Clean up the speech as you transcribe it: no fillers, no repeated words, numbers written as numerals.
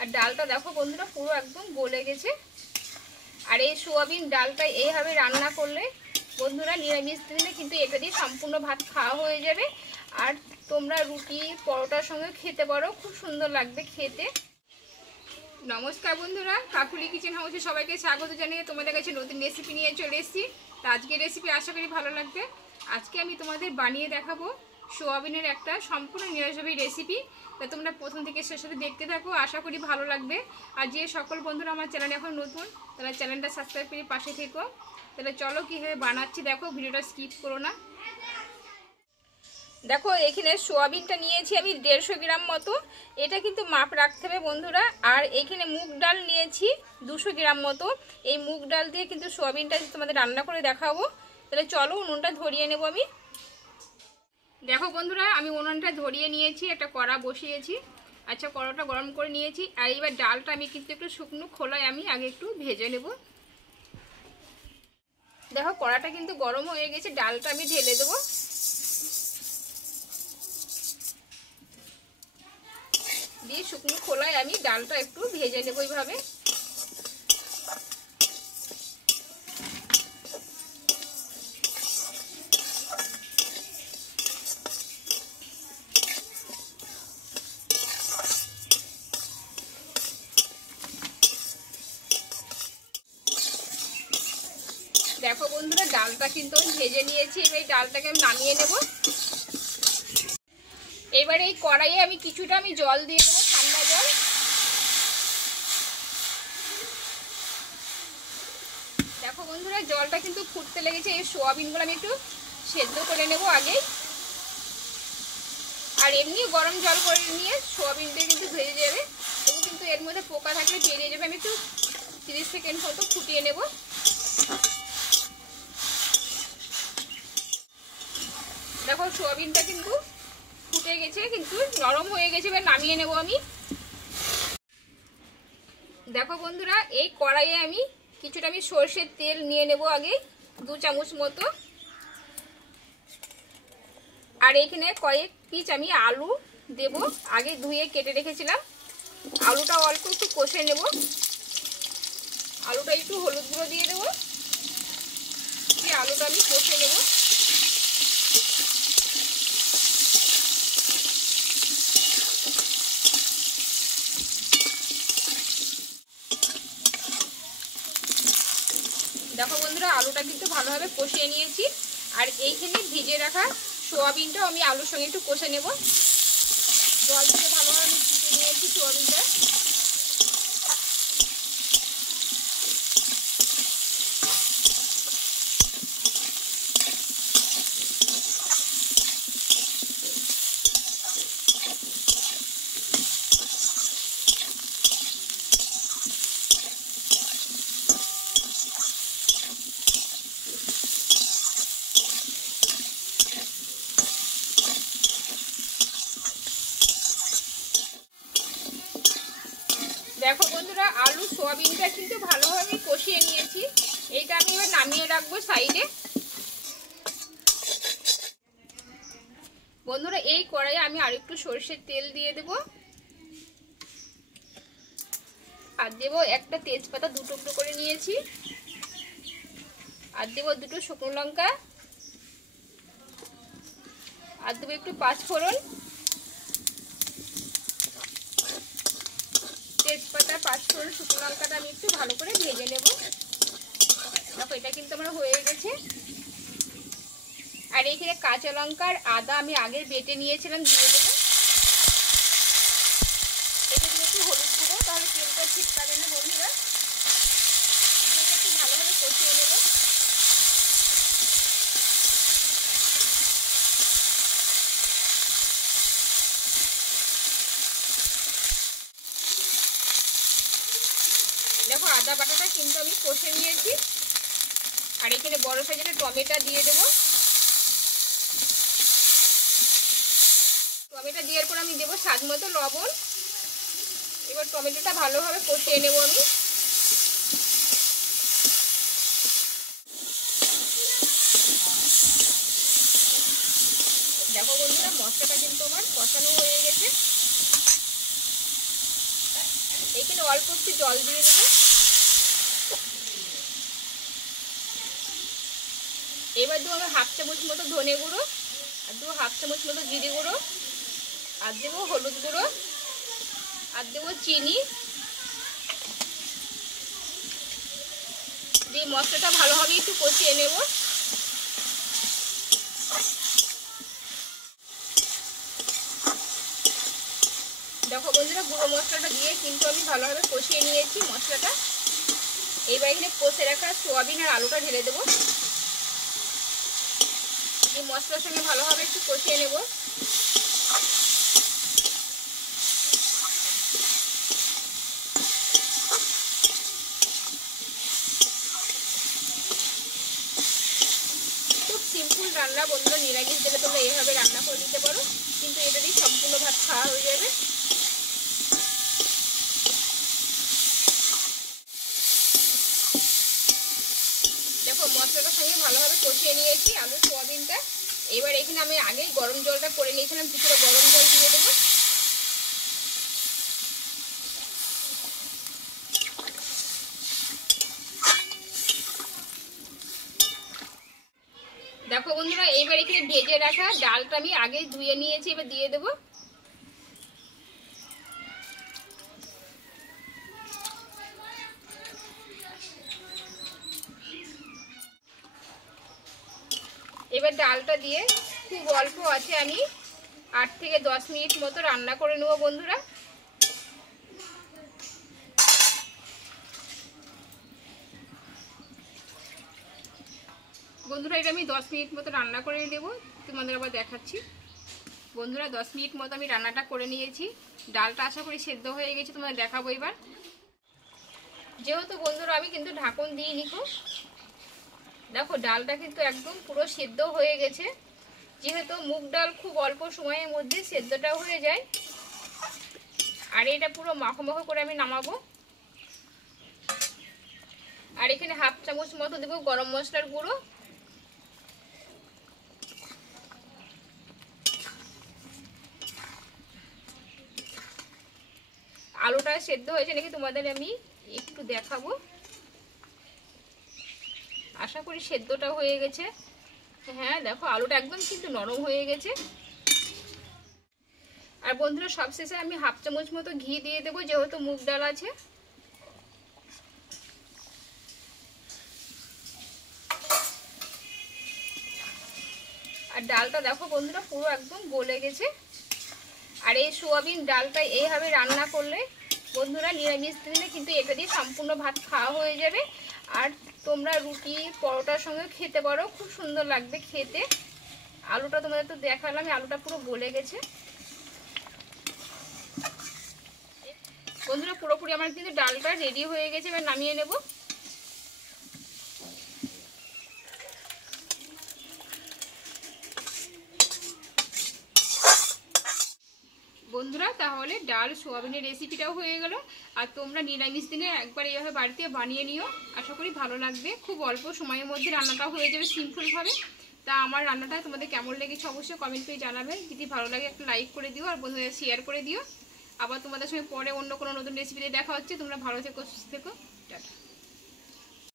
আর ডালটা দেখো বন্ধুরা পুরো একদম গলে গেছে। আর এই সোয়াবিন ডালটা এইভাবে রান্না করলে বন্ধুরা নিরামিষ দিনে কিন্তু এটা দিয়ে সম্পূর্ণ ভাত খাওয়া হয়ে যাবে। আর তোমরা রুটি পরোটার সঙ্গে খেতে পারো, খুব সুন্দর লাগবে খেতে। নমস্কার বন্ধুরা, কাকুলি কিচেন হাউসে সবাইকে স্বাগত জানিয়ে তোমাদের কাছে নতুন রেসিপি নিয়ে চলে এসেছি। তো আজকের রেসিপি আশা করি ভালো লাগবে। আজকে আমি তোমাদের বানিয়ে দেখাবো সোয়াবিনের একটা সম্পূর্ণ নিরামিষভাবে রেসিপি। তা তোমরা প্রথম থেকে শেষ সাথে দেখতে থাকো, আশা করি ভালো লাগবে। আর যে সকল বন্ধুরা আমার চ্যানেলে এখন নতুন তারা চ্যানেলটা সাবস্ক্রাইব করে পাশে থেকো। তাহলে চলো কীভাবে বানাচ্ছি দেখো, ভিডিওটা স্কিপ করো না। দেখো এখানে সোয়াবিনটা নিয়েছি আমি 150 গ্রাম মতো, এটা কিন্তু মাপ রাখতে হবে বন্ধুরা। আর এখানে মুগ ডাল নিয়েছি 200 গ্রাম মতো। এই মুগ ডাল দিয়ে কিন্তু সোয়াবিনটা তোমাদের রান্না করে দেখাবো। তাহলে চলো উনুনটা ধরিয়ে নেব আমি। দেখো বন্ধুরা আমি উনুনটা ধরিয়ে নিয়েছি, একটা কড়া বসিয়েছি। আচ্ছা কড়াটা গরম করে নিয়েছি। আর এবার ডালটা আমি কিন্তু একটু শুকনো খোলায় আমি আগে একটু ভেজে নেব। দেখো কড়াটা কিন্তু গরম হয়ে গেছে, ডালটা আমি ঢেলে দেবো। দিয়ে শুকনো খোলায় আমি ডালটা একটু ভেজে নেবো এইভাবে। দেখো বন্ধুরা ডালটা কিন্তু আমি ভেজে নিয়েছি, এবার ডালটাকে আমি নামিয়ে নেব। এবারে এই কড়াইয়ে আমি কিছুটা জল দিয়ে দেবো, ঠান্ডা জল। দেখো বন্ধুরা জলটা কিন্তু ফুটতে লেগেছে। এই সোয়াবিনগুলো আমি একটু সেদ্ধ করে নেব আগে। আর এমনি গরম জল করে নিয়ে সোয়াবিনটা কিন্তু ভেজে যাবে, তবু কিন্তু এর মধ্যে পোকা থাকলে বেরিয়ে যাবে। আমি একটু 30 সেকেন্ড মতো ফুটিয়ে নেব। দেখো সোয়াবিনটা কিন্তু ফুটে গেছে, কিন্তু নরম হয়ে গেছে, এবার নামিয়ে নেব আমি। দেখো বন্ধুরা এই কড়াইয়ে আমি কিছুটা সরষের তেল নিয়ে নেব আগে, 2 চামচ মতো। আর এখানে কয়েক পিস আমি আলু দেব, আগে ধুয়ে কেটে রেখেছিলাম। আলুটা অল্প একটু কষে নেব। আলুটা একটু হলুদ গুঁড়ো দিয়ে দেবো, দিয়ে আলুটা আমি কষে নেব। দেখো বন্ধুরা আলুটা কিন্তু ভালোভাবে কষিয়ে নিয়েছি। আর এইখানে ভিজে রাখা সোয়াবিনটাও আমি আলুর সঙ্গে একটু কষে নেব। জল দিয়ে ভালোভাবে আমি ফুটিয়ে নিয়েছি সোয়াবিনটা। দেখো বন্ধুরা আলু সোয়াবিনটা কিন্তু ভালোভাবে কষিয়ে নিয়েছি। এইটা আমি এবার নামিয়ে রাখবো সাইডে। বন্ধুরা এই কড়াইয়ে আমি আর একটু সরষের তেল দিয়ে দেব। আর দেব একটা তেজপাতা 2 টুকরো করে নিয়েছি। আর দেব 2টো শুকনো লঙ্কা। আর দেবো একটু 5 ফোড়ন। তেজপাতা 5 ফোড়ন শুকনো লঙ্কাটা আমি একটু ভালো করে ভেজে নেব। দেখো এটা কিন্তু আমার হয়ে গেছে। আর এইখানে কাঁচা লঙ্কা আর আদা আমি আগে বেটে নিয়েছিলাম, দিয়ে দেবো। এটা দিয়ে একটু হলুদ গুঁড়ো, তাহলে তেলটা ছিটকাবে না বন্ধুরা। দিয়ে একটু ভালোভাবে কষিয়ে নেব। দেখো আদা বাটাটা কিন্তু আমি কষে নিয়েছি। আর এখানে বড় সাইজের টমেটো দিয়ে দেবো। টমেটো দেওয়ার পর আমি দেবো স্বাদ মতো লবণ। এবার টমেটোটা ভালোভাবে কষিয়ে নেব আমি। দেখো বন্ধুরা মশলাটা কিন্তু আমার কষানো হয়ে গেছে। এখানে অল্প একটু জল দিয়ে দেবো। এবার দেবো আমি 1/2 চামচ মতো ধনে গুঁড়ো, আর দেবো 1/2 চামচ মতো জিরে গুঁড়ো, আর দেবো হলুদ গুঁড়ো, আর দেবো চিনি দিয়ে মশলাটা ভালোভাবে একটু কষিয়ে নেব। দেখো বন্ধুরা, গুঁড়ো মশলাটা দিয়ে কিন্তু আমি ভালোভাবে কষিয়ে নিয়েছি মশলাটা। এইবার এখানে কষে রাখা সোয়াবিন আর আলুটা ঢেলে দেবো। এই মশলার সঙ্গে ভালোভাবে একটু কষিয়ে নেব। খুব সিম্পল রান্না বন্ধুরা, নিরামিষ দিলে তোমরা এইভাবে রান্না করে দিতে পারো, কিন্তু এটা দিয়ে সম্পূর্ণ ভাত খাওয়া হয়ে যাবে। দেখো মশলাটার সঙ্গে ভালোভাবে কষিয়ে নিয়েছি আলু সোয়াবিনটা। এবার এখানে আমি আগেই গরম জলটা করে নিয়েছিলাম, কিছুটা গরম জল দিয়ে দেবো। দেখো বন্ধুরা, এইবার এখানে ভেজে রাখা ডালটা আমি আগেই ধুয়ে নিয়েছি, এবার দিয়ে দেবো। এবার ডালটা দিয়ে খুব অল্প আছে আমি 8 থেকে 10 মিনিট মতো রান্না করে নেবো বন্ধুরা। বন্ধুরা এটা আমি 10 মিনিট মতো রান্না করে নেব, তোমাদের আবার দেখাচ্ছি। বন্ধুরা 10 মিনিট মতো আমি রান্নাটা করে নিয়েছি, ডালটা আশা করি সেদ্ধ হয়ে গেছে, তোমাদের দেখাবো এবার। যেহেতু বন্ধুরা আমি কিন্তু ঢাকন দিইনি, দেখো ডালটা কিন্তু একদম পুরো সেদ্ধ হয়ে গেছে। যেহেতু মুগ ডাল খুব অল্প সময়ের মধ্যে সেদ্ধটাও হয়ে যায়, আর এটা পুরো মাখো মাখো করে আমি নামাবো। আর এখানে 1/2 চামচ মতো দেবো গরম মশলার গুঁড়ো, আলুটা সেদ্ধ হয়েছে নাকি তোমাদের আমি একটু দেখাবো। আশা করি সেদ্ধটা হয়ে গেছে। হ্যাঁ দেখো আলুটা একদম কিন্তু নরম হয়ে গেছে। আর বন্ধুরা সবশেষে আমি 1/2 চামচ মতো ঘি দিয়ে দেবো, যেহেতু মুগ ডাল আছে। আর ডালটা দেখো বন্ধুরা পুরো একদম গলে গেছে। আর এই সোয়াবিন ডালটা এইভাবে রান্না করলে বন্ধুরা নিরামিষ দিনে কিন্তু এটা দিয়ে সম্পূর্ণ ভাত খাওয়া হয়ে যাবে। আর তোমরা রুটি পরোটার সঙ্গে খেতে পারো, খুব সুন্দর লাগবে খেতে। আলুটা তোমাদের তো দেখালাম, আলুটা পুরো গলে গেছে। বন্ধুরা পুরোপুরি আমার কিন্তু ডালটা রেডি হয়ে গেছে, এবার নামিয়ে নেব। বন্ধুরা তাহলে ডাল সোয়াবিনের রেসিপিটাও হয়ে গেল। আর তোমরা নিরামিষ দিনে একবার এইভাবে বাড়িতে বানিয়ে নিও, আশা করি ভালো লাগবে। খুব অল্প সময়ের মধ্যে রান্নাটা হয়ে যাবে সিম্পলভাবে। তা আমার রান্নাটা তোমাদের কেমন লেগেছে অবশ্যই কমেন্ট করে জানাবে। যদি ভালো লাগে একটা লাইক করে দিও, আর বন্ধুদের শেয়ার করে দিও। আবার তোমাদের সঙ্গে পরে অন্য কোনো নতুন রেসিপিতে দেখা হচ্ছে। তোমরা ভালো থেকো, সুস্থ থেকো, টাটা।